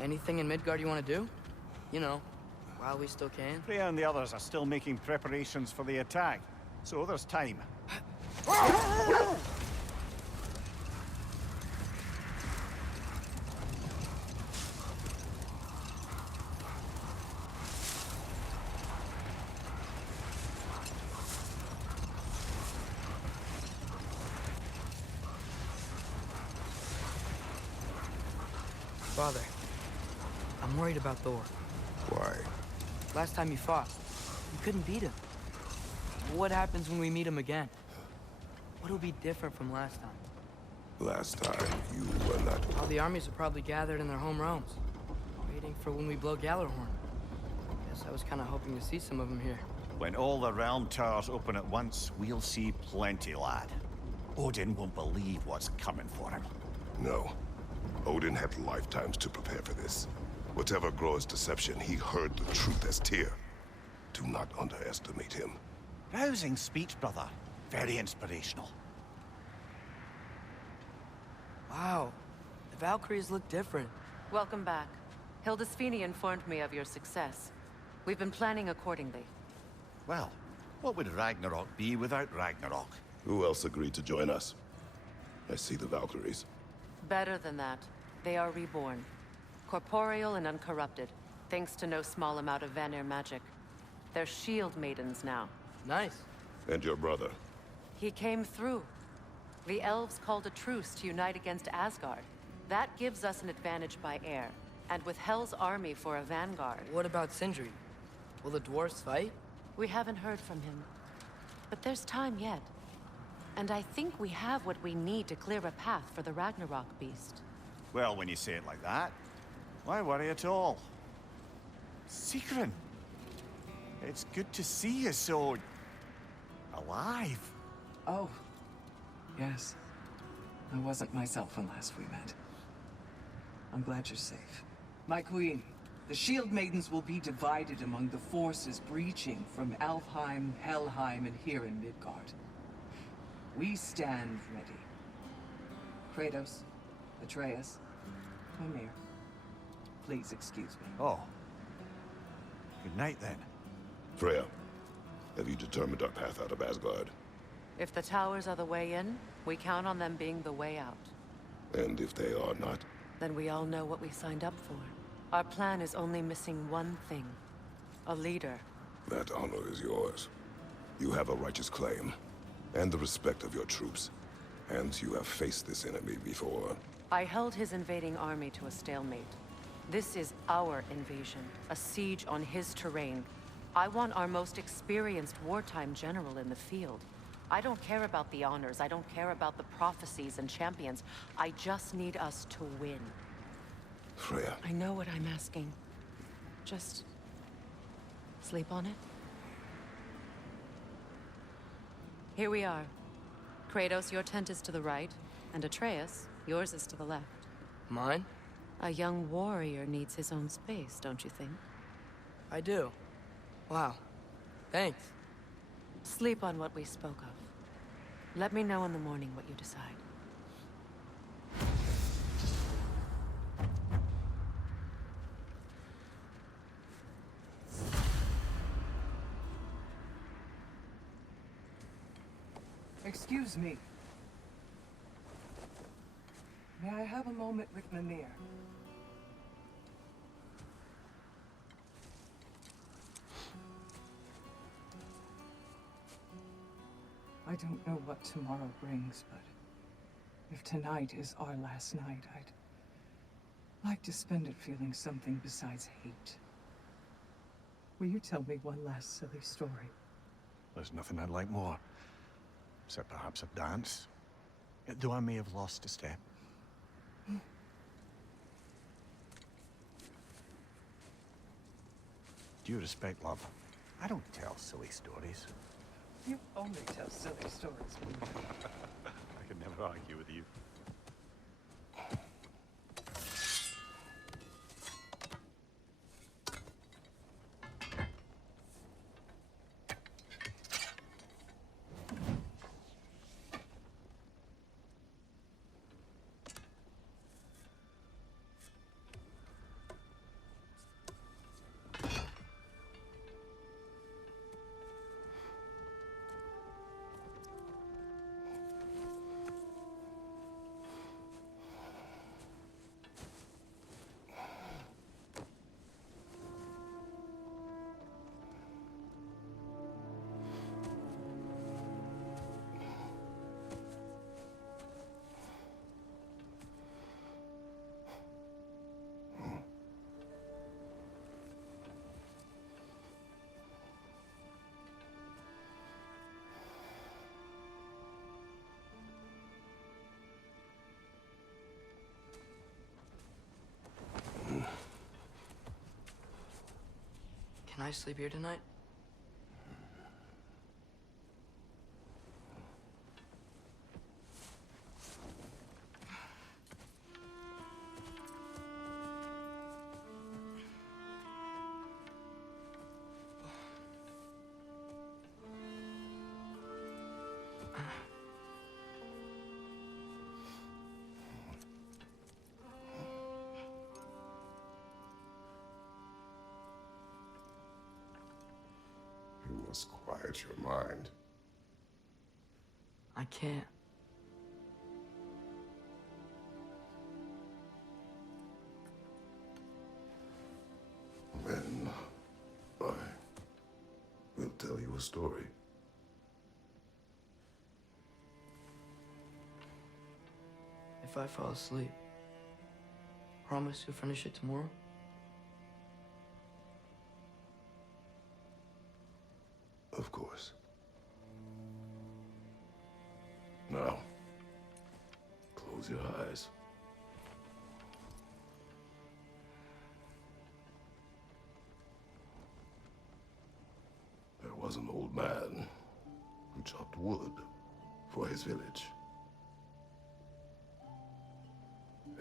Anything in Midgard you want to do? You know, while we still can. Freya and the others are still making preparations for the attack, so there's time. Father, I'm worried about Thor. Why? Last time you fought, you couldn't beat him. What happens when we meet him again? What'll be different from last time? Last time, you were not... All the armies are probably gathered in their home realms, waiting for when we blow Gjallarhorn. Guess I was kind of hoping to see some of them here. When all the realm towers open at once, we'll see plenty, lad. Odin won't believe what's coming for him. No. Odin had lifetimes to prepare for this. Whatever Groa's deception, he heard the truth as Tyr. Do not underestimate him. Rousing speech, brother. Very inspirational. Wow, the Valkyries look different. Welcome back. Hildisvini informed me of your success. We've been planning accordingly. Well, what would Ragnarok be without Ragnarok? Who else agreed to join us? I see the Valkyries. Better than that. They are reborn. Corporeal and uncorrupted, thanks to no small amount of Vanir magic. They're shield maidens now. Nice. And your brother? He came through. The elves called a truce to unite against Asgard. That gives us an advantage by air, and with Hel's army for a vanguard. What about Sindri? Will the dwarves fight? We haven't heard from him. But there's time yet. And I think we have what we need to clear a path for the Ragnarok beast. Well, when you say it like that, why worry at all? Sigrun! It's good to see you so... alive. Oh, yes. I wasn't myself when last we met. I'm glad you're safe. My queen, the Shield Maidens will be divided among the forces breaching from Alfheim, Helheim, and here in Midgard. We stand ready. Kratos, Atreus, Mimir, please excuse me. Oh. Good night, then. Freya, have you determined our path out of Asgard? If the towers are the way in, we count on them being the way out. And if they are not? Then we all know what we signed up for. Our plan is only missing one thing. A leader. That honor is yours. You have a righteous claim, and the respect of your troops. And you have faced this enemy before. I held his invading army to a stalemate. This is our invasion, a siege on his terrain. I want our most experienced wartime general in the field. I don't care about the honors, I don't care about the prophecies and champions. I just need us to win. Freya. I know what I'm asking. Just... sleep on it? Here we are. Kratos, your tent is to the right, and Atreus, yours is to the left. Mine? A young warrior needs his own space, don't you think? I do. Wow. Thanks. Sleep on what we spoke of. Let me know in the morning what you decide. Excuse me. May I have a moment with Mimir? I don't know what tomorrow brings, but if tonight is our last night, I'd like to spend it feeling something besides hate. Will you tell me one last silly story? There's nothing I'd like more. Except perhaps a dance. Though I may have lost a step. Due respect, love. I don't tell silly stories. You only tell silly stories. I can never argue with you. I sleep here tonight? You must quiet your mind. I can't. Then I will tell you a story. If I fall asleep, promise you'll finish it tomorrow? Of course. Now, close your eyes. There was an old man who chopped wood for his village.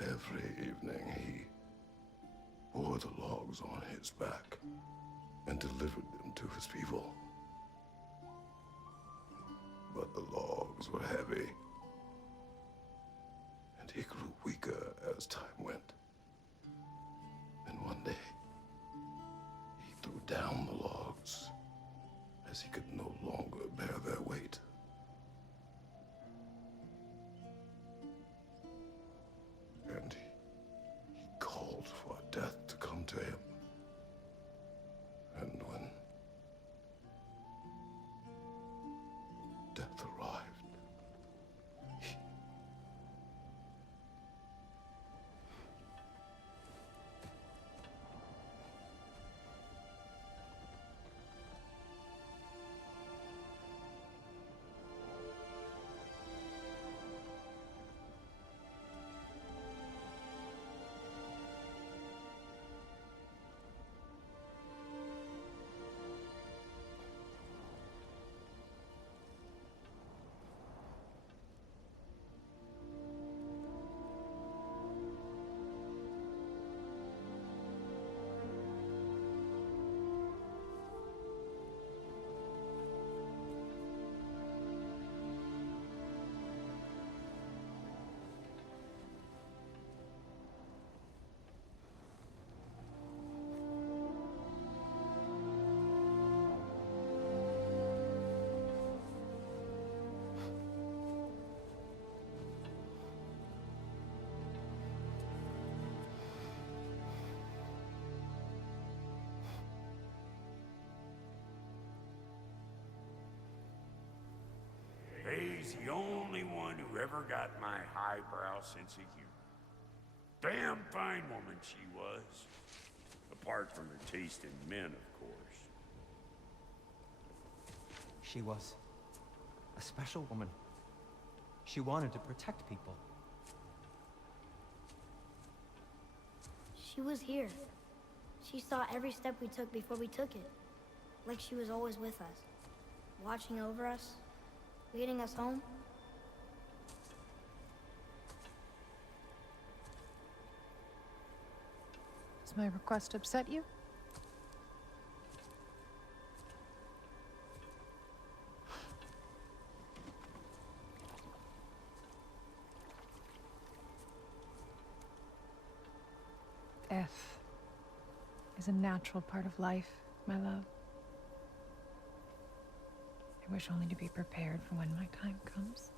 Every evening he bore the logs on his back and delivered them to his people. But the logs were heavy, and he grew weaker as time went. And one day, he threw down the logs as he could no longer bear their weight. And he called for death to come to him. And when death arrived, Faye's the only one who ever got my highbrow sense of humor. Damn fine woman she was. Apart from her taste in men, of course. She was a special woman. She wanted to protect people. She was here. She saw every step we took before we took it. Like she was always with us. Watching over us. Leading us home. Does my request upset you? Death is a natural part of life, my love. I wish only to be prepared for when my time comes.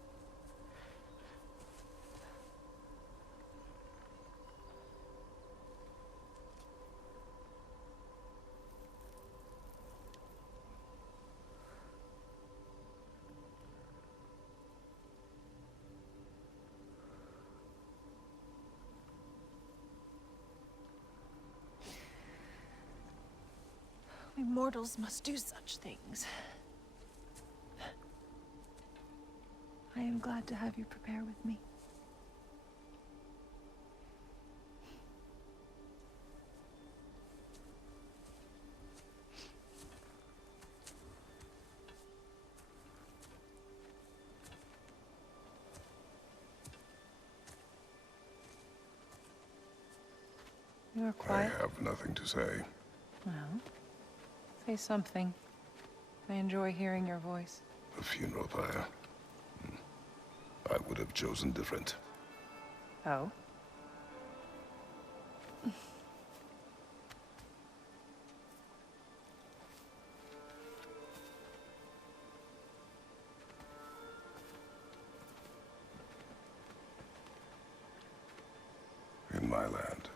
We mortals must do such things. I am glad to have you prepare with me. You are I quiet. have nothing to say. Well, say something. I enjoy hearing your voice. A funeral pyre. I would have chosen different. Oh? In my land,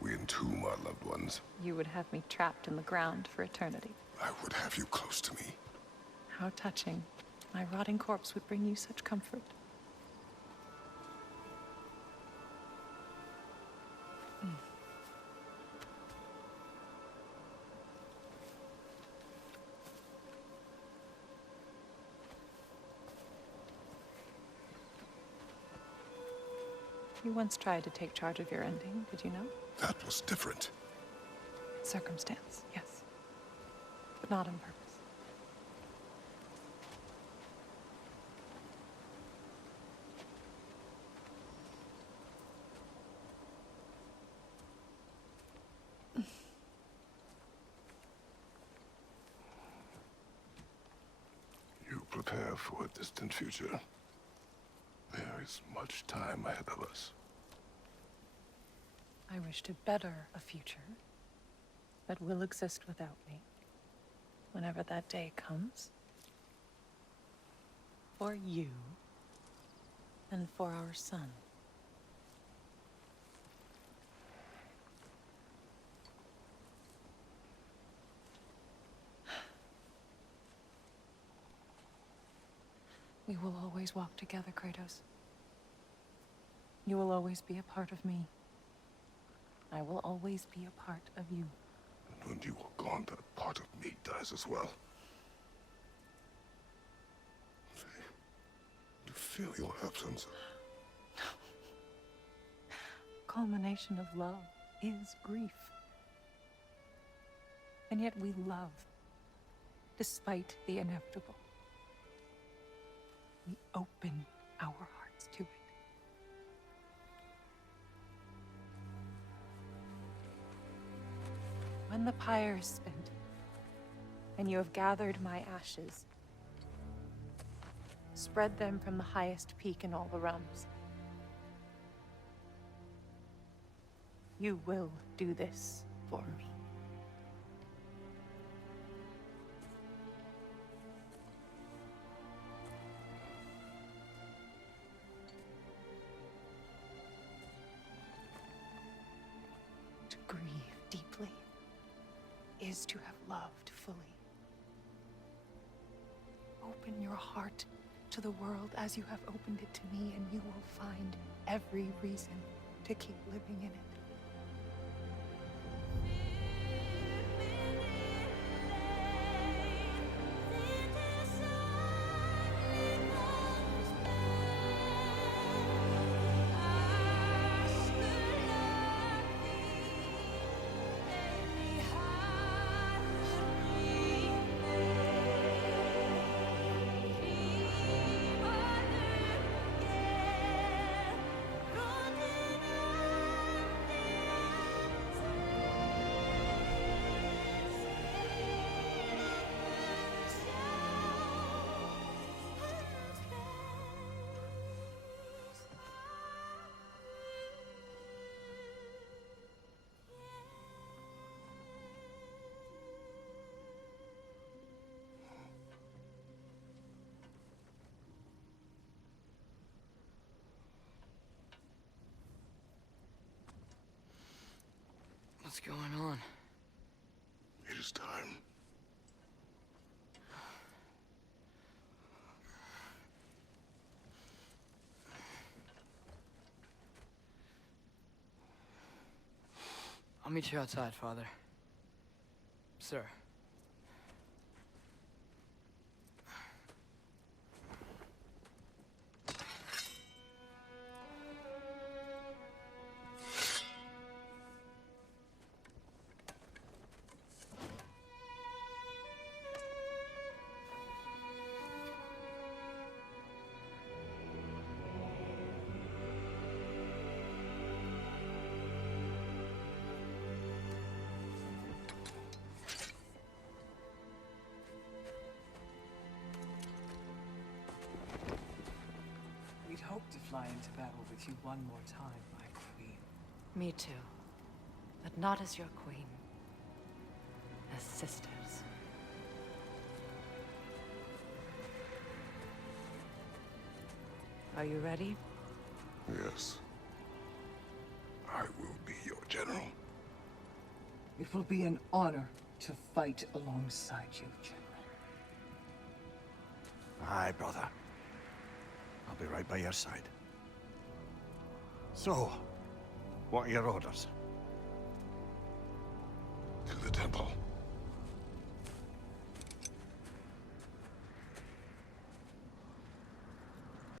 we entomb our loved ones. You would have me trapped in the ground for eternity. I would have you close to me. How touching. My rotting corpse would bring you such comfort. You once tried to take charge of your ending, did you know? That was different. Circumstance, yes. But not on purpose. You prepare for a distant future. There is much time ahead of us. I wish to better a future that will exist without me, whenever that day comes. For you, and for our son. We will always walk together, Kratos. You will always be a part of me. I will always be a part of you. And when you are gone, that part of me dies as well. You feel your absence. Culmination of love is grief. And yet we love, despite the inevitable. We open our hearts to it. When the pyre is spent, and you have gathered my ashes, spread them from the highest peak in all the realms. You will do this for me. To grieve deeply is to have loved fully. Open your heart to the world as you have opened it to me, and you will find every reason to keep living in it. What's going on? It is time. I'll meet you outside, Father. Sir. fly into battle with you one more time, my queen. Me too. But not as your queen. As sisters. Are you ready? Yes. I will be your general. It will be an honor to fight alongside you, General. Aye, brother. I'll be right by your side. So, what are your orders? To the temple.